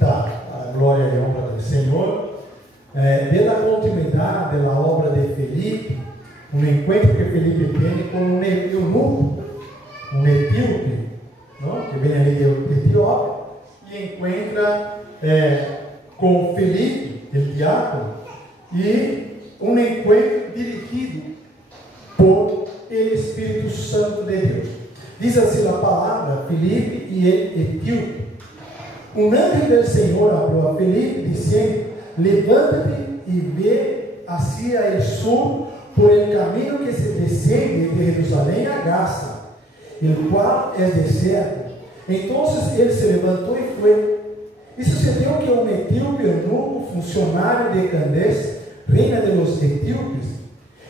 a glória e honra do Senhor. Della continuidad de la obra de Felipe, un encuentro que Felipe tiene con un eunuco, un etíope, ¿no? Que viene ali de Etiópia, y encuentra con Felipe, el diácono, y un encuentro dirigido por el Espíritu Santo de Dios. Diz assim a palavra, Felipe e el etíope. Un ángel del Señor habló a Felipe diciendo: levántate y ve hacia el sur por el camino que se desciende de Jerusalén a Gaza, el cual es desierto. Entonces él se levantó y fue. Y sucedió que un etíope eunuco, funcionario de Candace, reina de los etíopes,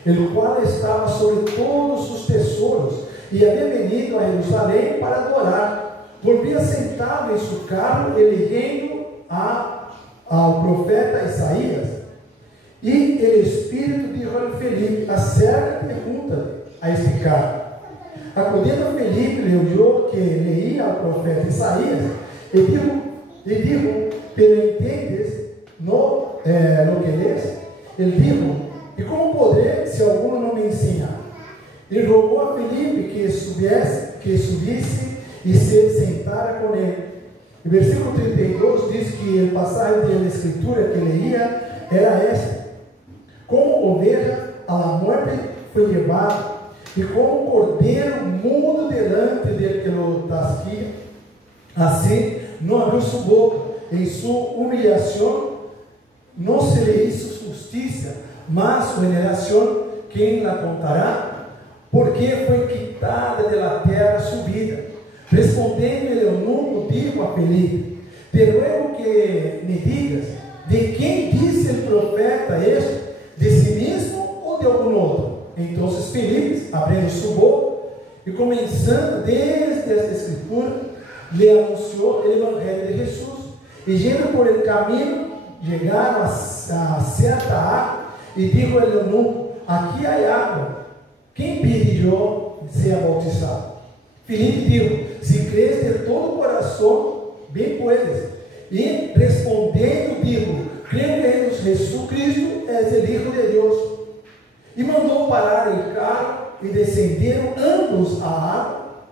el cual estaba sobre todos sus tesoros y había venido a Jerusalén para adorar, volvía sentado en su carro y leyendo al profeta Isaías. Y el Espíritu dijo a Felipe: acércate y júntate a este carro. Acudiendo Felipe, le oyó que leía al profeta Isaías y dijo: ¿pero entiendes no lo que lees? Él dijo: ¿y cómo podré si alguno no me enseña? Y rogó a Felipe que subiese y se sentara con él. El versículo 32 dice que el pasaje de la escritura que leía era este: como oveja a la muerte fue llevado, y como cordero mudo delante del que lo tasquía, así no abrió su boca. En su humillación no se le hizo justicia, mas su generación, ¿quién la contará? Porque fue quitada de la tierra su vida. Respondiendo el eunuco, dijo a Felipe: te ruego que me digas, ¿de quién dice el profeta esto? ¿De sí mismo o de algún otro? Entonces Felipe, abriendo su boca y comenzando desde esta escritura, le anunció el evangelio de Jesús. Y yendo por el camino, llegaron a cierta agua, y dijo el eunuco: aquí hay agua. ¿Quién pide yo sea bautizado? Felipe dijo: si crees de todo corazón, bien puedes. Y respondiendo dijo: creo que Jesucristo es el Hijo de Dios. Y mandó parar el carro, y descendieron ambos a agua.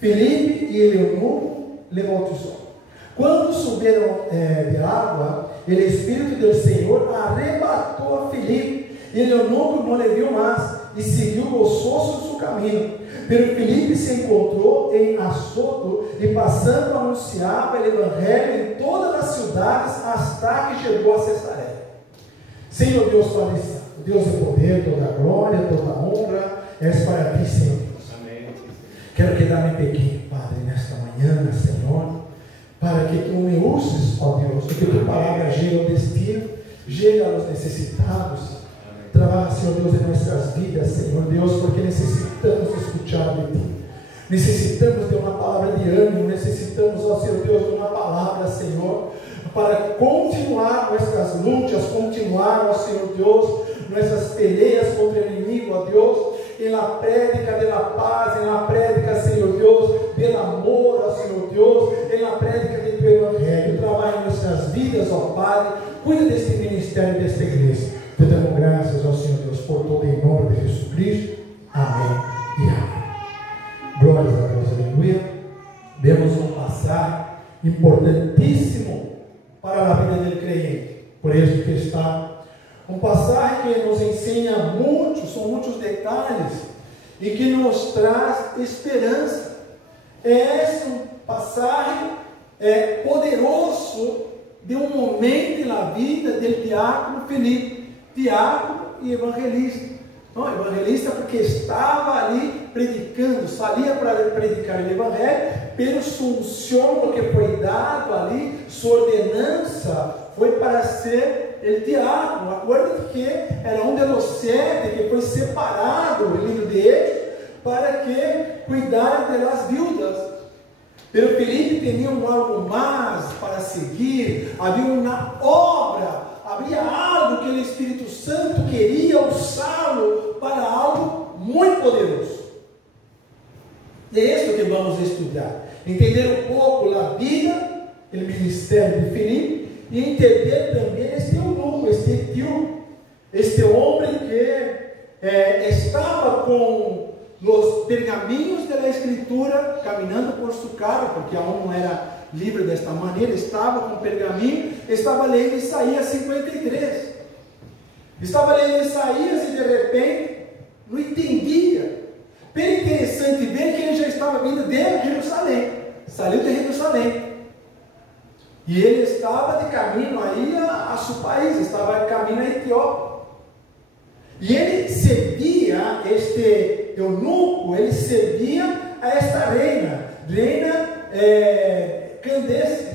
Felipe y el eunuco le bautizó. Cuando subieron de agua, el Espíritu del Señor arrebató a Felipe, y el eunuco no le vio más, y siguió gozoso su camino. Pero Felipe se encontró en Azoto, y pasando anunciaba el evangelio en todas las ciudades hasta que llegó a Cesarea. Senhor Deus Padre Santo, Deus de poder, toda glória, toda honra es para ti, Senhor Deus. Amém. Quero quedar-me pequeno, Padre, nesta manhã, Senhor, para que tu me uses, ó Deus, que tu palavra llegue ao destino, llegue aos necessitados. Trabalha, Senhor Deus, em nossas vidas, Senhor Deus, porque necessitamos escutar de ti. Necessitamos de uma palavra de ânimo, necessitamos, ó Senhor Deus, de uma palavra, Senhor, para continuar nossas lutas, continuar, ó Senhor Deus, nossas peleas contra o inimigo, ó Deus, em la prédica de la paz, em la prédica, Senhor Deus, del amor, ó Senhor Deus, em la prédica de tu evangelho. Trabalha em nossas vidas, ó Pai, cuida deste ministério, desta igreja. Te damos graças ao Senhor Deus por todo, em nome de Jesus Cristo. Amém e amém. Glórias a Deus, aleluia. Vemos um passagem importantíssimo para a vida do crente, por isso que está um passagem que nos ensina muito, são muitos detalhes e que nos traz esperança. É um passagem poderoso de um momento na vida do diácono Felipe, diácono e evangelista. Não, evangelista porque estava ali predicando, saía para predicar o evangelho, pelo su unción, o que foi dado ali, sua ordenança foi para ser o diácono. Acuérdate que era um dos 7 que foi separado, o livro de Hechos, para que cuidara das viúvas. Pero Felipe tinha algo mais para seguir, havia uma obra, havia algo que o Espírito Santo queria usá-lo para algo muito poderoso. É isso que vamos estudar, entender um pouco a vida o ministério de Filipe, e entender também este eunuco, este etíope, este homem que estava com os pergaminhos da Escritura caminhando por sua cara, porque aún não era livre desta maneira, estava com pergaminho, estava lendo Isaías 53. Estava lendo Isaías e de repente não entendia. Bem interessante ver que ele já estava vindo de Jerusalém, saiu de Jerusalém. E ele estava de caminho aí a seu país, estava de caminho à Etiópia. E ele servia, este eunuco, ele servia a esta reina Candace,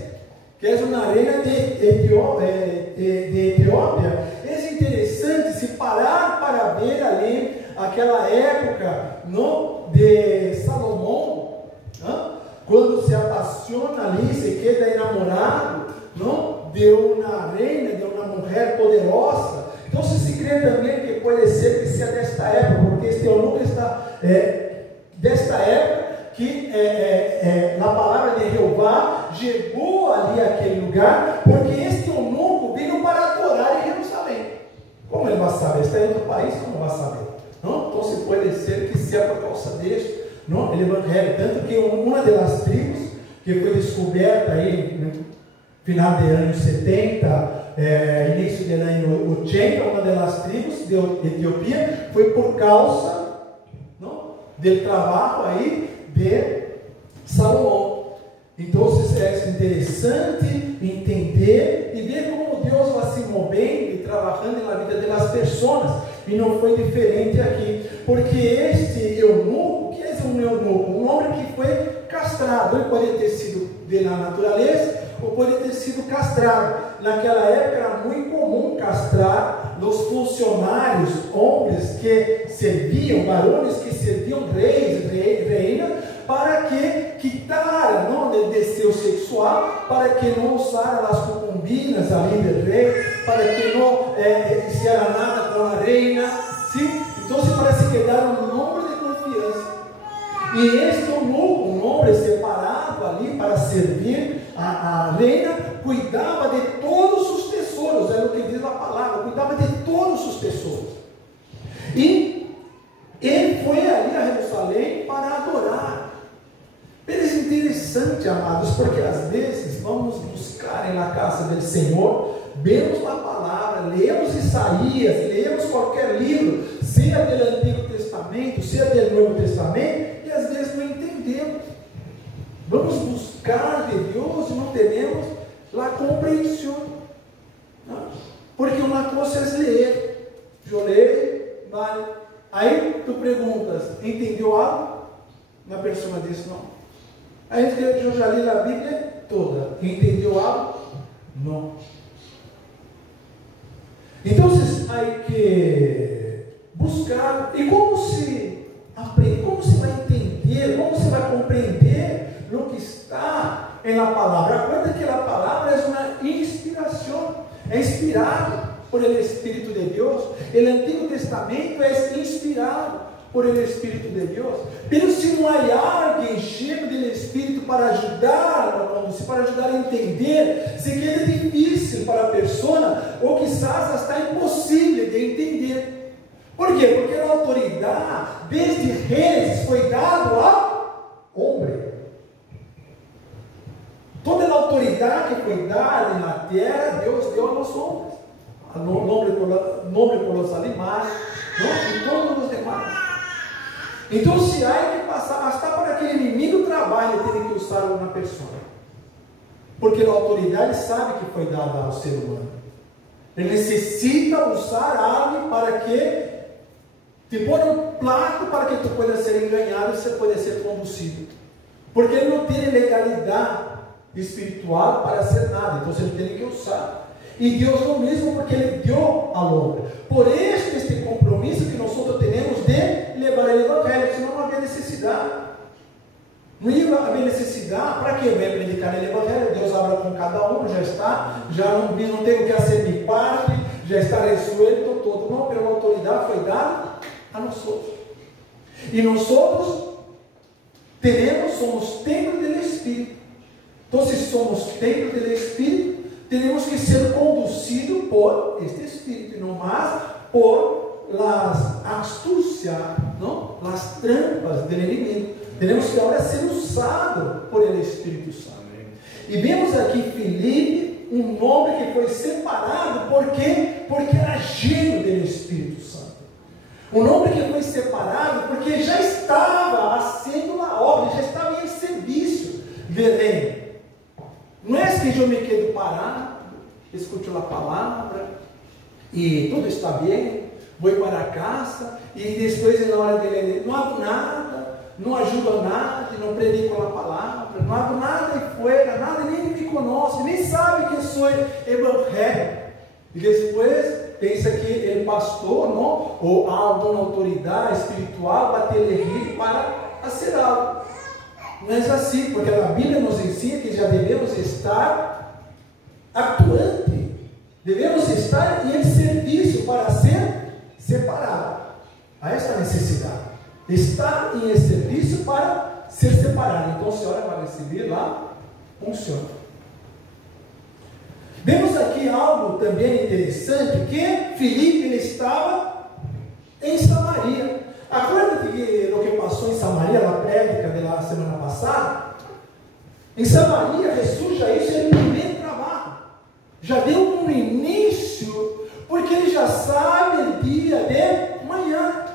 que é uma reina de Etiópia. É interessante se parar para ver ali aquela época de Salomão, quando se apaixona ali, se queda enamorado de uma reina, de uma mulher poderosa. Então se crê também que pode ser que seja desta época, porque este eunuco está desta época, que na palavra de Jeová chegou ali àquele lugar, porque este eunuco veio para adorar em Jerusalém. Como ele vai saber? Está em outro país, como vai saber? Não? Então se pode ser que seja por causa disso, não? Ele evangelho, tanto que uma das tribos que foi descoberta aí no final de anos 70, início do ano 80, uma das tribos de Etiópia, foi por causa do trabalho aí de Salomão. Então é interessante entender e ver como Deus vai se movendo e trabalhando na vida das pessoas, e não foi diferente aqui, porque este eunuco, o que é um eunuco? Um homem que foi castrado. Ele pode ter sido da natureza ou pode ter sido castrado. Naquela época era muito comum castrar os funcionários, homens que serviam, varões que serviam reis, reinas, para que quitaram de seu sexual, para que não usaram as concubinas ali do rei, para que não hicieran nada com a reina, sim? Então parece que deram um nome de confiança. E este eunuco, um homem separado ali para servir a reina, cuidava de todos os tesouros, é o que diz a palavra, cuidava de todos os tesouros. E ele foi ali a Jerusalém para adorar. É interessante, amados, porque às vezes vamos buscar na casa do Senhor, vemos a palavra, lemos Isaías, lemos qualquer livro, seja do Antigo Testamento, seja do Novo Testamento, e às vezes não entendemos. Vamos buscar de Deus e não teremos a compreensão. Porque uma coisa é ler, eu leio, vale. Aí tu perguntas, entendeu algo? A pessoa diz não. Aí eu já li a Bíblia toda, entendeu algo? Não. Então hay que buscar. E como se aprende, como se vai entender, como se vai compreender o que está na palavra? Acuérdate que a palavra é uma inspiração, é inspirado por el Espírito de Deus. O Antigo Testamento é inspirado por el Espírito de Deus. Mas se não há alguém cheio do Espírito para ajudar a entender, se queda difícil para a pessoa, ou quizás está impossível de entender. Por quê? Porque a autoridade desde reis foi dado ao homem. Toda a autoridade que foi dada na terra, Deus deu aos homens. Nome por os animais, e todos os demais. Então, se há que passar, até para que o inimigo trabalhe, ele tem que usar uma pessoa. Porque a autoridade sabe que foi dada ao ser humano. Ele necessita usar alguém para que te põe um plato para que tu possa ser enganado e você possa ser conduzido. Porque ele não tem legalidade espiritual para ser nada. Então, ele tem que usar. E Deus não mesmo, porque Ele deu ao homem. Por isso, este compromisso que nós temos de levar o Evangelho, senão não havia necessidade. Não ia haver necessidade. Para que vem predicar o Evangelho? Deus habla com cada um, já está, já não tenho que fazer minha parte, já está resuelto todo. Não, pela autoridade foi dada a nós. E nós somos templo do Espírito. Então, se somos templo do Espírito, temos que ser conduzidos por este Espírito, não mais por las astúcias, não? Las trampas do inimigo. Temos que agora ser usados por ele Espírito Santo. E vemos aqui Filipe, um homem que foi separado, por quê? Porque era cheio do Espírito Santo. Um homem que foi separado porque já estava fazendo a obra, já estava em serviço de Belém. Não é que eu me quedo parado, escuto a palavra e tudo está bem, vou para casa e depois na hora dele não hago nada, não ajudo nada, não predico a palavra, não hago nada e fora, nada, nem me conhece, nem sabe que sou evangelho. E depois pensa que ele pastor, não? Ou há alguma autoridade espiritual para ter para fazer algo. Não é assim, porque a Bíblia nos ensina que já devemos estar atuante, devemos estar em serviço para ser separado. Há esta necessidade, estar em serviço para ser separado. Então a senhora vai receber lá unção. Vemos aqui algo também interessante, que Filipe ele estava em Samaria. Acorda-te do que passou em Samaria, na prédica da semana passada. Em Samaria, Jesus já isso é o primeiro trabalho. Já deu um início, porque ele já sabe o dia de manhã.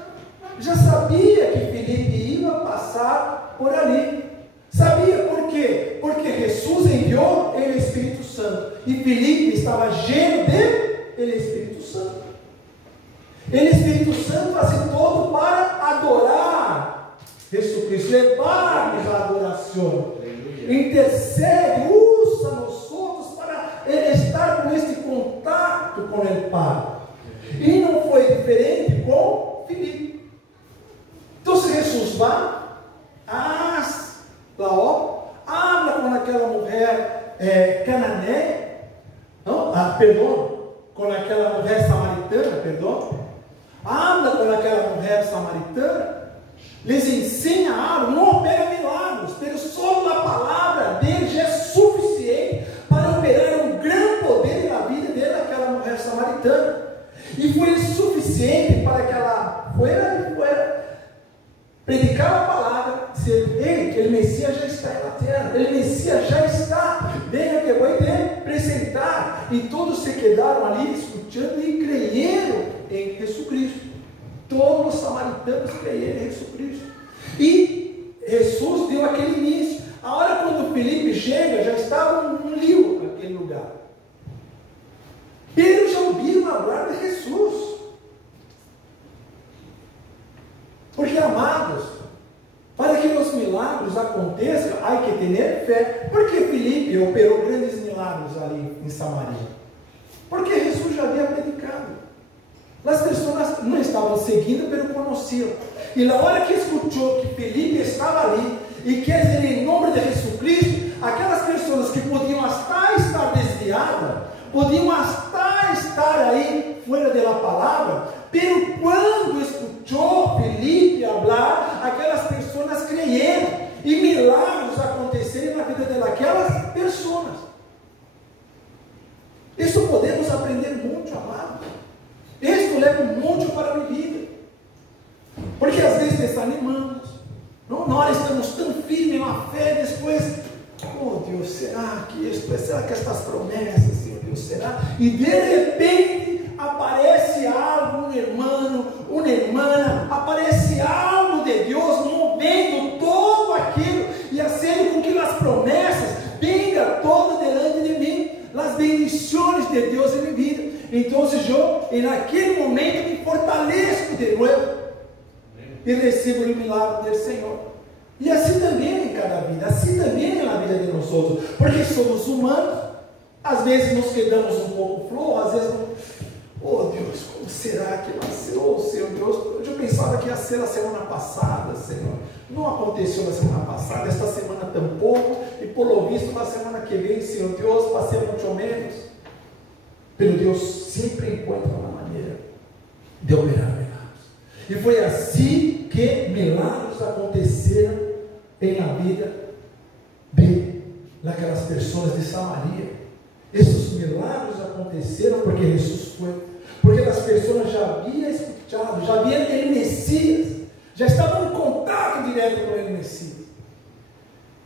Já sabia que Filipe ia passar por ali. Sabia por quê? Porque Jesus enviou o Espírito Santo. E Filipe estava cheio de Espírito Santo. O Espírito Santo faz todo para adorar Jesus Cristo, levar-nos a adoração, intercede, usa nós outros para estar com este contato com o Pai. E não foi diferente com Filipe. Então, se Jesus vai, habla com aquela mulher cananeia, com aquela mulher samaritana, habla com aquela mulher samaritana, lhes ensina algo, não opera milagros, mas só a palavra dele já é suficiente para operar um grande poder na vida daquela mulher samaritana. E foi suficiente para que ela predicar a palavra, dizer: ei, aquele Messias já está na terra, aquele Messias já está, venha que vai te apresentar. E todos se quedaram ali escutando e creyeram em Jesus Cristo. Todos os samaritanos creyeram em Jesus Cristo. E Jesus deu aquele início. A hora quando Filipe chega, já estava um rio naquele lugar. Eles já ouviram falar de Jesus. Porque, amados, para que os milagres aconteçam, há que ter fé. Por que Filipe operou grandes milagres ali em Samaria? Porque Jesus já havia predicado. As pessoas não estavam seguindo, mas conheciam. E na hora que escutou que Filipe estava ali, e quer dizer, em nome de Jesus Cristo, aquelas pessoas que podiam até estar desviadas, podiam até estar aí fora da palavra, pero quando escutou Filipe falar, aquelas pessoas creyeram, e milagros aconteceram na vida daquelas pessoas. Isso podemos aprender muito, amados. Isso leva muito para a minha vida, porque às vezes desanimamos, nós estamos tão firmes na fé, depois, oh Deus, será que estas promessas, Senhor Deus, será? E de repente aparece algo, um irmão, uma irmã, aparece algo de Deus movendo todo aquilo e fazendo com que as promessas venham todas delante de mim, as bendições de Deus em minha vida. Então, eu, naquele momento, me fortaleço de novo e recebo o milagre do Senhor. E assim também em cada vida, assim também na vida de nós outros, porque somos humanos, às vezes nos quedamos um pouco flor, às vezes não. Oh Deus, como será que vai ser? Oh Senhor Deus, eu pensava que ia ser na semana passada, Senhor. Não aconteceu na semana passada, esta semana tampouco, e pelo visto na semana que vem, Senhor Deus, vai ser muito menos. Pelo Deus sempre encontra uma maneira de operar milagres. E foi assim que milagres aconteceram na vida de naquelas pessoas de Samaria. Esses milagres aconteceram porque Jesus foi. Porque as pessoas já haviam escutado, já haviam ele Messias, já estavam em contato direto com ele Messias.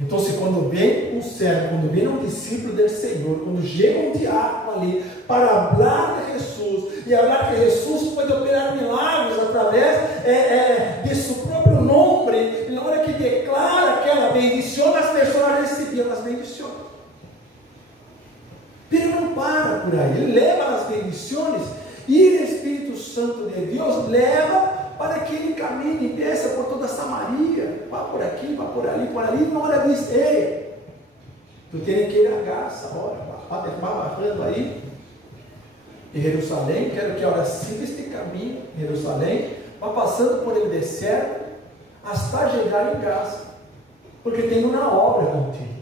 Então, quando vem um servo, quando vem um discípulo do Senhor, quando chega um diácono ali para falar de Jesus, e falar que Jesus pode operar milagres através de seu próprio nome, e na hora que declara aquela bendição, as pessoas recebiam as bendições. Ele não para por aí, ele leva as bendições, e o Espírito Santo de Deus leva para que ele caminhe e desça por toda Samaria, vá por aqui, vá por ali, na hora diz, ei, tu tens que ir a Gaza, vá barrando aí, em Jerusalém, quero que agora siga este caminho, em Jerusalém, vá passando por ele deserto, até chegar em Gaza, porque tem uma obra contigo.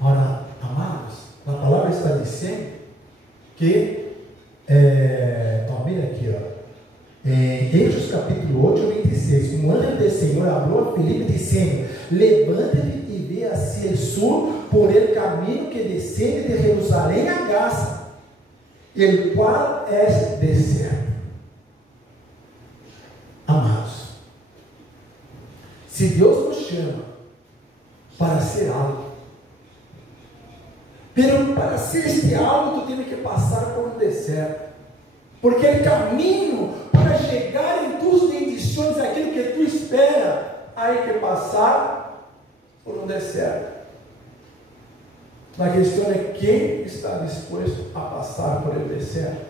Ora, amados, a palavra está dizendo que, mira aqui, em Hechos capítulo 8, 26, um anjo do Senhor falou a Filipe dizendo, levanta-te e vê hacia o sul, por el caminho que descende de Jerusalém a Gaza, el qual é deserto. Amados, se Deus nos chama para ser algo, pero para ser este algo, tu tens que passar por um deserto, porque o caminho para chegar em tuas bendições, aquilo que tu espera, há que passar por um deserto. A questão é quem está disposto a passar por el deserto.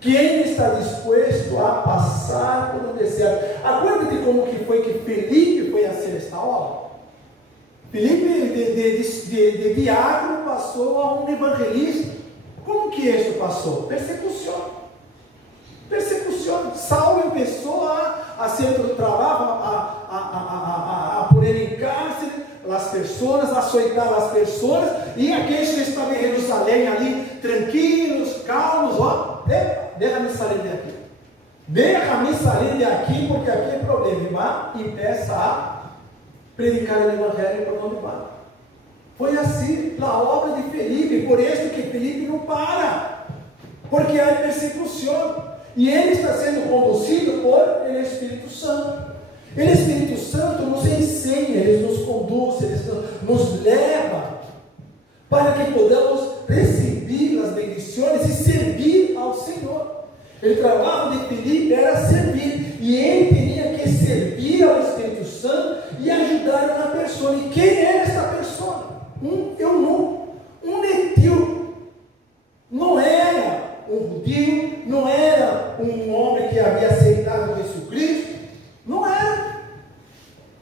Quem está disposto a passar por um deserto? Acuérdate como que foi que Felipe foi a ser esta obra. Felipe de diácono passou a um evangelista. Como que isso passou? Persecução. Saulo começou a ser trabalho, a pôr ele em cárcere, as pessoas, a açoitar as pessoas, e aqueles que estavam em Jerusalém ali, tranquilos, calmos, deixa-me sair daqui. Deixa-me sair daqui, porque aqui é problema. E vá e peça a predicar o evangelho por onde vai. Foi assim a obra de Felipe, por isso que Felipe não para, porque há persecução, e ele está sendo conduzido por o Espírito Santo. O Espírito Santo nos ensina, ele nos conduz, ele nos leva, para que podamos receber as bendições e servir ao Senhor. O trabalho de Felipe era servir, e ele tinha que servir ao Espírito Santo e ajudar uma pessoa. E quem era essa pessoa? Um eunuco, um etíope. Não era um judeu, não era um homem que havia aceitado Jesus Cristo, não era.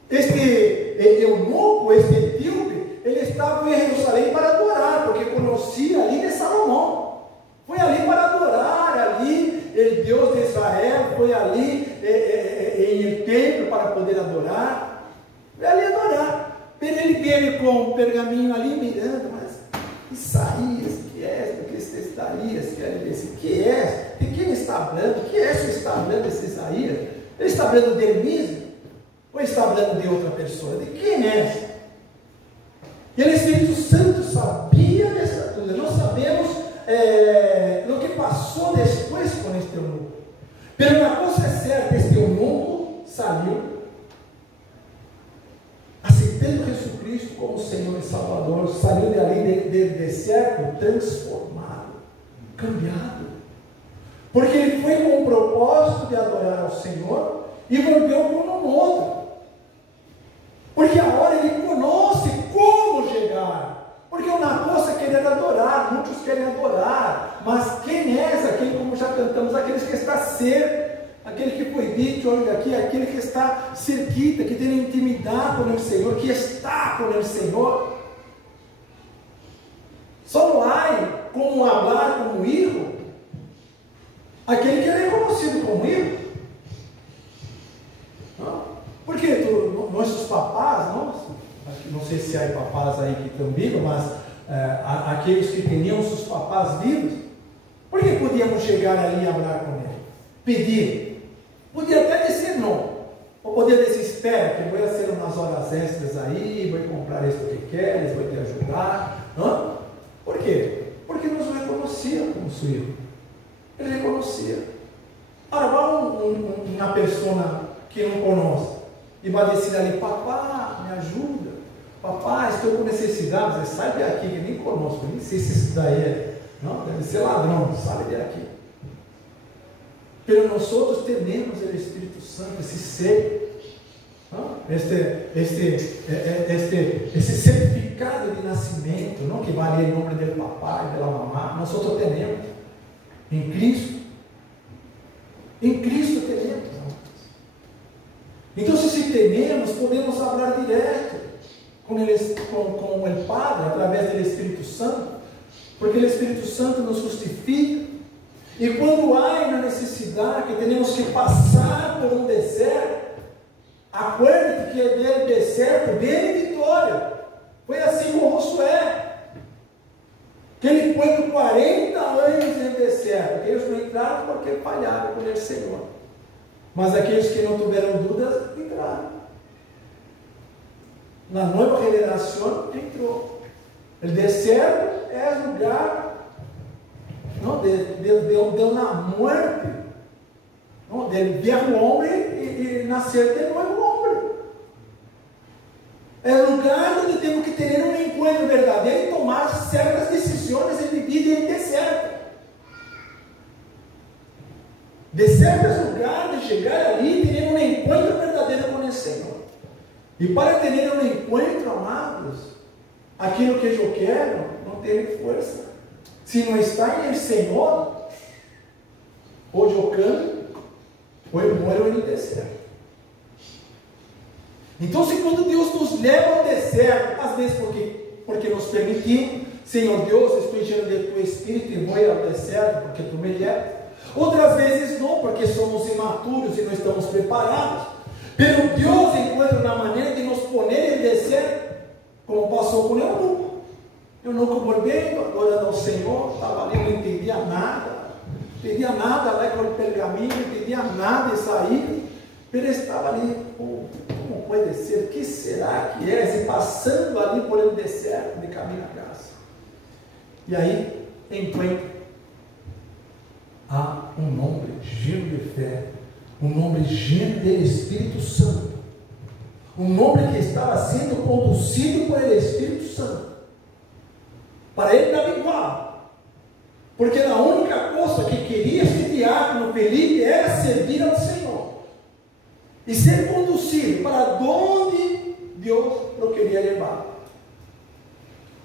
Este eunuco, este etíope, ele estava em Jerusalém para adorar, porque conhecia ali de Salomão. Foi ali para adorar, ali, o Deus de Israel, foi ali em o templo para poder adorar. Foi ali adorar. Ele veio com um pergaminho ali mirando, mas Isaías, que é? Porque esse Isaías, que é? De quem está falando? Que é que está falando esse Isaías? Ele está falando dele mesmo? Ou está falando de outra pessoa? De quem é? E o Espírito Santo sabia dessa coisa. Nós sabemos o que passou depois com este eunuco. Pero uma coisa é certa, este eunuco saiu aceitando Jesus Cristo como Senhor e Salvador, saiu dali do deserto transformado, cambiado, porque ele foi com o propósito de adorar ao Senhor e voltou como um outro, porque agora ele conhece como chegar, porque uma coisa é querer adorar, muitos querem adorar, mas quem é aquele, como já cantamos, aqueles que está certo, aquele que foi dito, olha aqui, aquele que está cerquita, que tem intimidade com o Senhor, que está com o Senhor. Só não há como falar como filho aquele que é reconhecido como filho. Porque nossos papás, não sei se há papás aí que estão vivos, mas aqueles que tinham seus papás vivos, por que podíamos chegar ali e falar com ele? Pedir. Podia até dizer não, ou podia dizer espera, que vou ser umas umas horas extras aí, vai comprar isso que queres, vai te ajudar. Não? Por quê? Porque nos reconhecia como seu filho. Ele reconhecia. Agora, vai uma pessoa que não conhece e vai dizer ali, papá, me ajuda, papá, estou com necessidade, você sai daqui, que nem conosco, nem sei se isso daí é, não, deve ser ladrão, sai daqui. Pero nós outros temos o Espírito Santo, esse ser, não? Esse certificado de nascimento, não que vale o nome do papai, da mamá, nós outros temos, em Cristo. Em Cristo temos. Então, se temos, podemos falar direto com o Padre, através do Espírito Santo, porque o Espírito Santo nos justifica. E quando há uma necessidade que temos que passar por um deserto, acuérdate que do deserto vem vitória. Foi assim com Josué, que ele foi por 40 anos em deserto, que eles não entraram porque falharam com o Senhor, mas aqueles que não tiveram dúvidas, entraram. Na nova geração, entrou. O deserto é lugar não, de uma morte, não, de viejo homem e nascer de novo homem. É lugar onde temos que ter um encontro verdadeiro e tomar certas decisões em vida em deserto. Deserto é lugar de chegar ali e ter um encontro verdadeiro com o Senhor. E para ter um encontro, amados, aquilo que eu quero não tem força. Se não está em el Senhor, ou eu canto, ou eu moro no deserto. Então, se quando Deus nos leva ao deserto, às vezes porque nos permitiu, Senhor Deus, estou cheio de Tu Espírito e vou ao deserto, porque Tu me levas. Outras vezes não, porque somos imaturos e não estamos preparados. Pero Deus encontra uma maneira de nos pôr em deserto, como passou com Eunuco. Eunuco volvendo, adorando ao Senhor, estava ali, não entendia nada lá com o pergaminho, não entendia nada e saía, ele estava ali, como pode ser, que será que é? E passando ali por el deserto, de caminho a casa. E aí, encontra um homem cheio de fé, um homem cheio do Espírito Santo, um homem que estava sendo conduzido por el Espírito Santo. Para ele estava igual, porque a única coisa que queria este diácono Felipe era servir ao Senhor e ser conduzido para onde Deus o queria levar.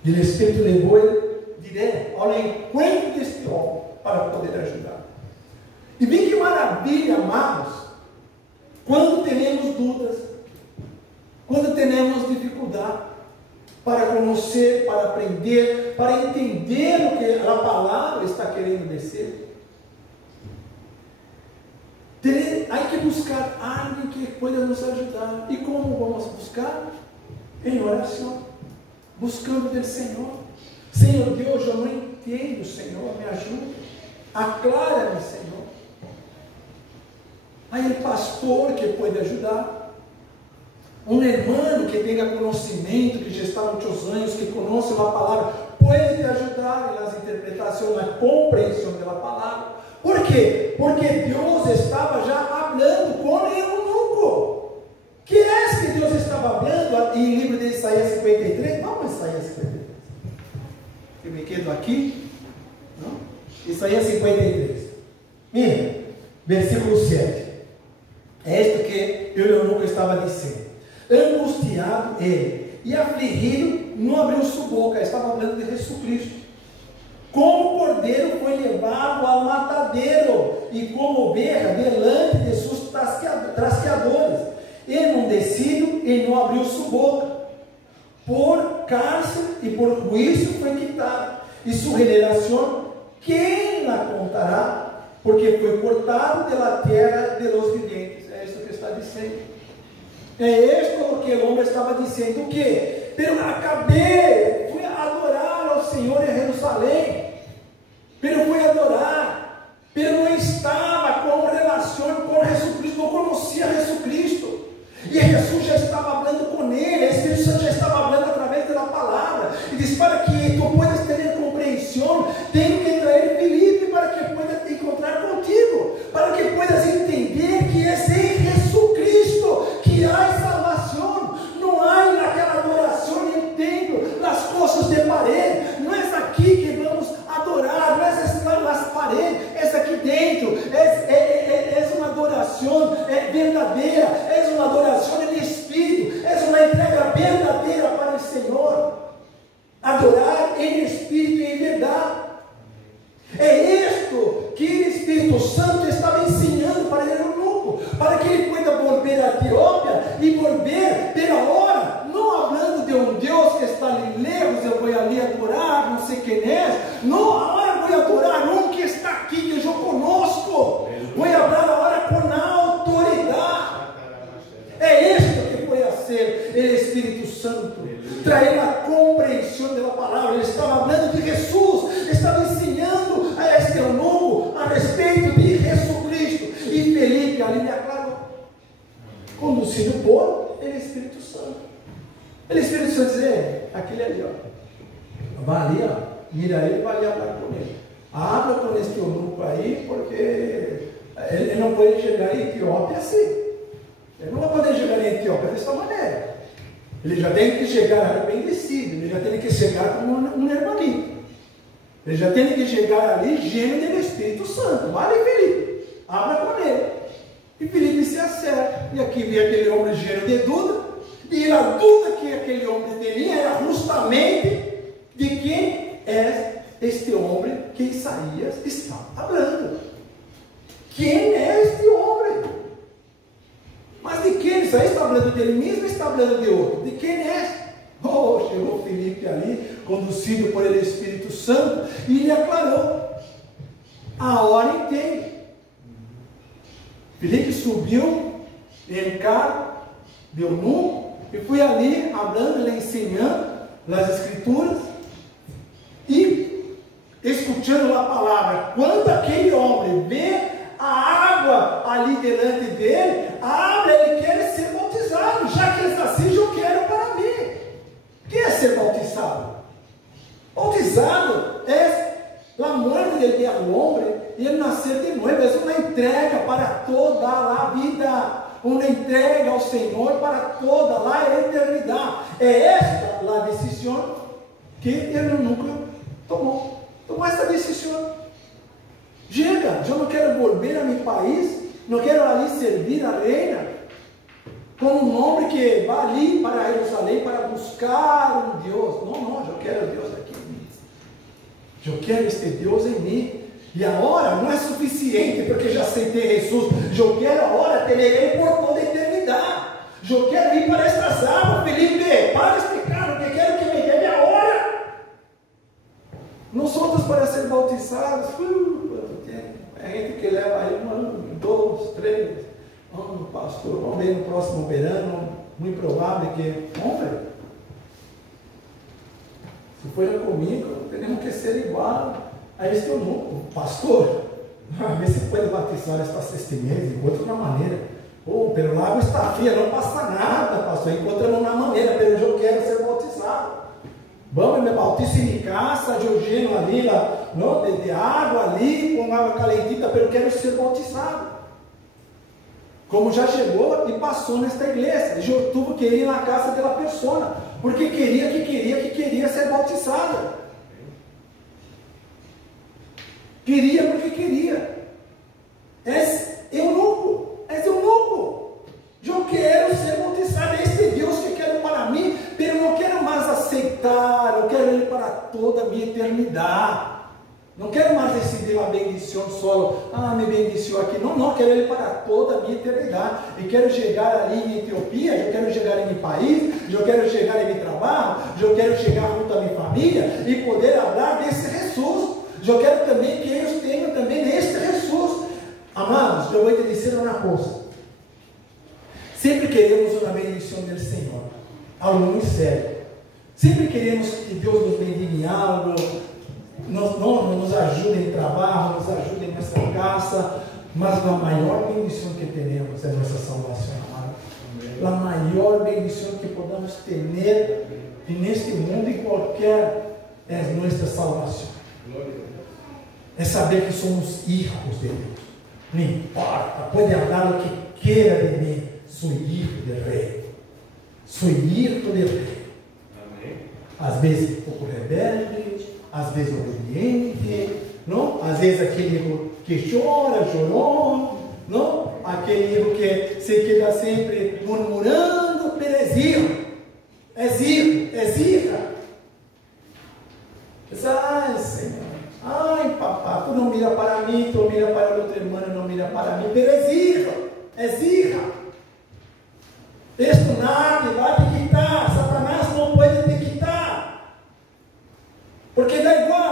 E o Espírito levou ele direto ao encontro deste homem para poder ajudar. E vem que maravilha, amados, quando temos dúvidas, quando temos dificuldade, para conhecer, para aprender, para entender o que a palavra está querendo dizer. Há que buscar alguém que pode nos ajudar. E como vamos buscar? Em oração, buscando do Senhor. Senhor Deus, eu não entendo, Senhor, me ajuda. Aclara-me, Senhor. Aí o pastor que pode ajudar. Um irmão que tenha conhecimento, que já está há muitos anos, que conhece a palavra, pode te ajudar nas interpretações, na compreensão da palavra. Por quê? Porque Deus estava já falando com o eunuco. Que é que Deus estava falando em livro de Isaías 53? Vamos Isaías 53. Eu me quedo aqui. Não? Isaías 53. Mira, versículo 7. É isto que o eunuco estava dizendo. Angustiado ele e afligido, não abriu sua boca. Estava falando de Jesus Cristo. Como o cordeiro foi levado ao matadeiro, e como ovelha delante de seus trasqueadores, enmudecido e não abriu sua boca. Por cárcere e por juízo foi quitado, e sua geração, quem la contará? Porque foi cortado da terra de los viventes. É isso que está dizendo. É isto que o homem estava dizendo. O que? Eu acabei, fui adorar ao Senhor em Jerusalém. Eu fui adorar. Eu não estava com relação com Jesus Cristo, não conhecia Jesus Cristo. E Jesus já estava falando com quién es. No, ahora voy a adorar a un que está aquí, que yo conozco. Voy a hablar ahora con autoridad. Es esto que puede hacer el Espíritu Santo, traer la comprensión de la palabra. Él estaba hablando de Jesús, estaba enseñando a este eunuco a respeito de Jesucristo. Y Felipe ali le aclaró, conducido por el Espíritu Santo. El Espíritu Santo dice: aquele ali, ó, vai ali, ó, mira ele, vai ali falar com ele. Habla com este eunuco aí, porque ele não pode chegar em Etiópia assim. Ele não vai poder chegar em Etiópia dessa maneira. Ele já tem que chegar arrependido, ele já tem que chegar como um hermanito. Ele já tem que chegar ali lleno do Espírito Santo. Vale, Felipe? Habla com ele. E Felipe se acerta. E aqui vem aquele homem lleno de dúvida. E a dúvida que aquele homem tinha era justamente de quem é este homem que Isaías está falando. Quem é este homem? Mas de quem? Isaías está falando dele mesmo ou está falando de outro? De quem é? Oh, chegou Felipe ali, conduzido por ele Espírito Santo, e lhe aclarou. A hora entende. Felipe subiu em carro, deu nu, e foi ali, falando, ele ensinando as Escrituras, e escutando a palavra. Quando aquele homem vê a água ali delante dele, ele quer ser bautizado. Já que é assim, eu quero para mim. O que é ser bautizado? Bautizado é a morte do homem e ele nascer de novo. É uma entrega para toda a vida, uma entrega ao Senhor para toda a eternidade. É esta a decisão que ele nunca tomou. Tomou essa decisão. Chega, eu não quero volver a meu país, não quero ali servir a reina, como um homem que vai ali para Jerusalém para buscar um Deus. Não, eu quero Deus aqui em mim. Eu quero este Deus em mim. E agora não é suficiente porque já aceitei Jesus. Eu quero agora ter Ele por toda a eternidade. Eu quero ir para estas águas. Felipe, para este carro que quero que me leve agora. Nós outros para ser bautizados, quanto tempo? É a gente que leva aí 1 ano, 2, 3 anos, pastor, vamos ver no próximo verano, muito provável que, homem, se for comigo, temos que ser igual a este eunuco. Pastor, a ver se pode batizar este mês, encontra uma maneira. Pelo lago está fria, não passa nada, pastor, encontramos uma maneira, mas eu quero ser bautizado. Vamos, me bautizo em minha casa, eu lleno ali, de água ali, com água calentita, mas eu quero ser bautizado. Como já chegou e passou nesta igreja, eu tive que ir na casa daquela pessoa, porque queria ser bautizado. Queria porque queria. És eunuco. Eu quero ser bautizado. É este Deus que quero para mim, mas eu não quero mais aceitar. Eu quero Ele para toda a minha eternidade. Não quero mais receber uma bendição solo. Me bendicionou aqui. Não, quero Ele para toda a minha eternidade. E quero chegar ali em Etiópia, eu quero chegar em meu país, eu quero chegar em meu trabalho, eu quero chegar junto à minha família e poder falar desse Jesus. Eu quero também que eles tenham também este Jesus. Amados, eu vou te dizer uma coisa. Sempre queremos uma bendição do Senhor, algo muito sério. Sempre queremos que Deus nos bendiga em algo, nos ajude em trabalho, nos ajude em nossa casa, mas a maior bendição que temos é nossa salvação, amado. A maior bendição que podemos ter neste mundo e qualquer é nossa salvação. É saber que somos filhos de Deus. Não importa, pode falar o que queira de mim. Sou filho do rei. Sou filho do rei. Amém. Às vezes um pouco rebelde, às vezes obediente, não? Às vezes aquele que chora, chorão, não? Aquele que se queda sempre murmurando, mas é filho. Ai, Senhor. Ai, papá, tu não mira para mim, tu mira para o outro irmão, não mira para mim, mas é filho. Esto nadie vai te quitar, Satanás não pode te quitar, porque dá igual.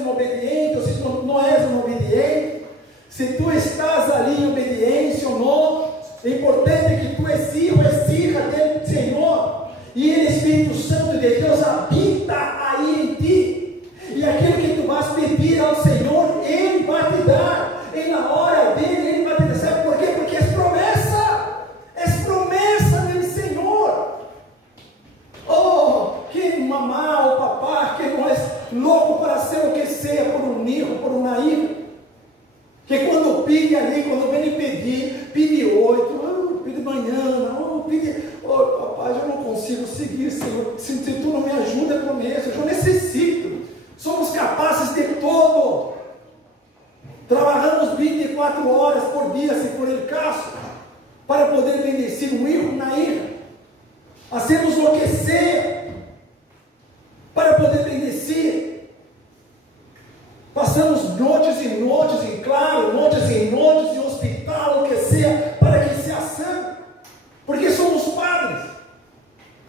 um obediente ou se tu não és um obediente, se tu estás ali em obediência ou não, é importante que tu és filho, és filha do Senhor, e o Espírito Santo de Deus habita aí em ti, e aquilo que tu vais pedir ao Senhor, Ele vai te dar, e na hora dele, Ele vai te dar. Sabe por quê? Porque é promessa do Senhor. Oh, que mamá ou papá, que não é louco para ser o que seja por um filho, por uma filha, que quando pede ali, quando vem pedir, pede 8, pede manhã, pede, rapaz, eu não consigo seguir, Senhor, se tu não me ajuda com isso, eu necessito, somos capazes de todo, trabalhamos 24 horas por dia, se for o caso, para poder bendecir um filho, uma filha, hacemos o que seja, para poder bendecir, passamos noites e noites em claro, noites e noites em hospital, o que seja, para que se sane, porque somos padres,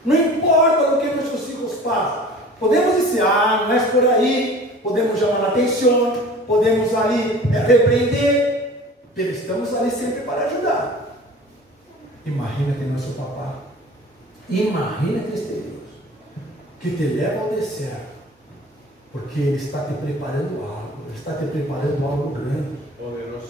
não importa o que nossos filhos passam, podemos dizer, não é por aí, podemos chamar a atenção, podemos ali repreender, mas estamos ali sempre para ajudar. Imagina-te nosso papá, imagina-te este Deus, que te leva ao deserto, porque Ele está te preparando algo, Ele está te preparando algo grande.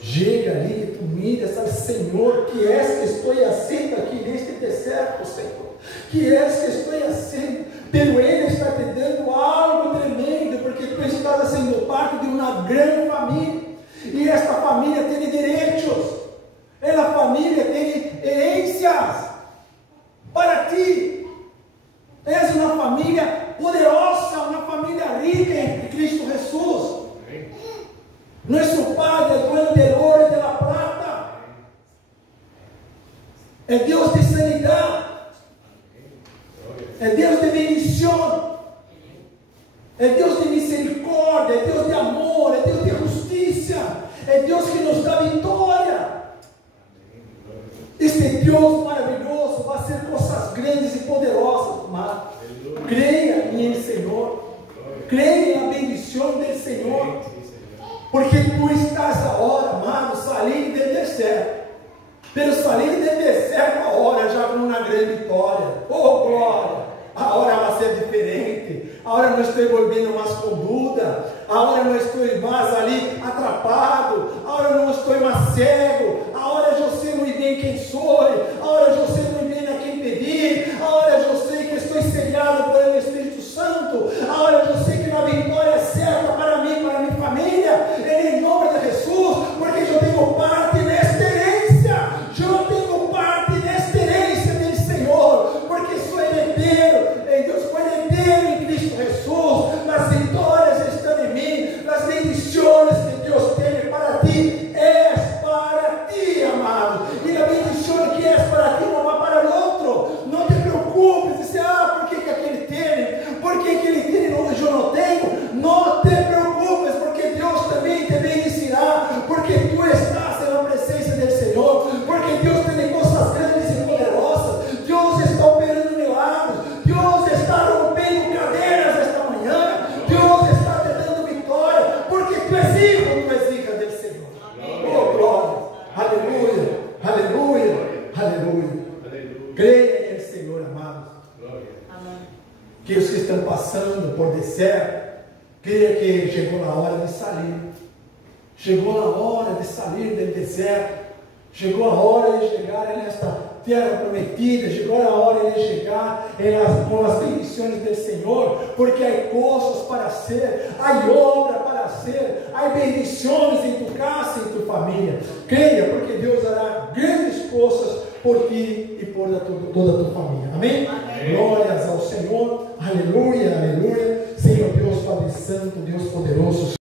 Chega ali e tu mira, sabe, Senhor, que és que estou assim aqui neste deserto, Senhor, que és que estou assim, pelo Ele está te dando algo tremendo, porque tu estás sendo parte de uma grande família, e esta família tem direitos, essa família tem herências para ti, és uma família poderosa, uma família rica em Cristo Jesus. Nosso Padre é dueño del oro e da prata, é Deus de sanidade, é Deus de bendição, é Deus de misericórdia, é Deus de amor, é Deus de justiça, é Deus que nos dá vitória. Este Deus maravilhoso vai fazer coisas grandes e poderosas, mas creia em Senhor, creia na bendição do Senhor, porque tu estás agora, amado, saindo do deserto, pero saindo do deserto agora já com uma grande vitória. Oh glória, agora vai ser diferente, agora não estou volvendo mais com dúvida, agora não estou mais ali atrapado, agora não estou mais cego, agora eu sei muito bem quem sou, agora eu sei muito bem a quem pedir, agora eu sei que estou sellado por Espírito Santo, agora eu sei que a vitória é certa para mim, para minha família, em nome de Jesus, porque eu tenho parte nesta herência, eu tenho parte nesta herência do Senhor, porque sou herdeiro, Deus foi herdeiro em Cristo Jesus, as vitórias estão em mim, as bendições que Deus tem para ti, é para ti, amado, e a bendição que é para ti não vai para o outro, não te preocupes, dizer, por que aquele tem, por que ele tem e eu não tenho, não te preocupes, porque Deus também te bendecirá, porque tu estás na presença do Senhor, porque Deus tem coisas grandes e poderosas, Deus está operando milagres, Deus está rompendo cadeiras esta manhã, Deus está te dando vitória, porque tu és filho, tu és filha do Senhor. Oh glória, aleluia, aleluia, aleluia. Creia em Senhor, amados. Que os que estão passando por deserto, creia que chegou na hora de sair. Chegou na hora de sair do deserto. Chegou a hora de chegar nesta terra prometida. Chegou a hora de chegar com as bendições do Senhor. Porque há coisas para ser, há obra para ser, há bendições em tu casa e em tua família. Creia, porque Deus hará grandes coisas por ti e por toda a tua família. Amém? Amém. Glórias ao Senhor. Aleluia, aleluia. Senhor Deus Padre Santo, Deus poderoso.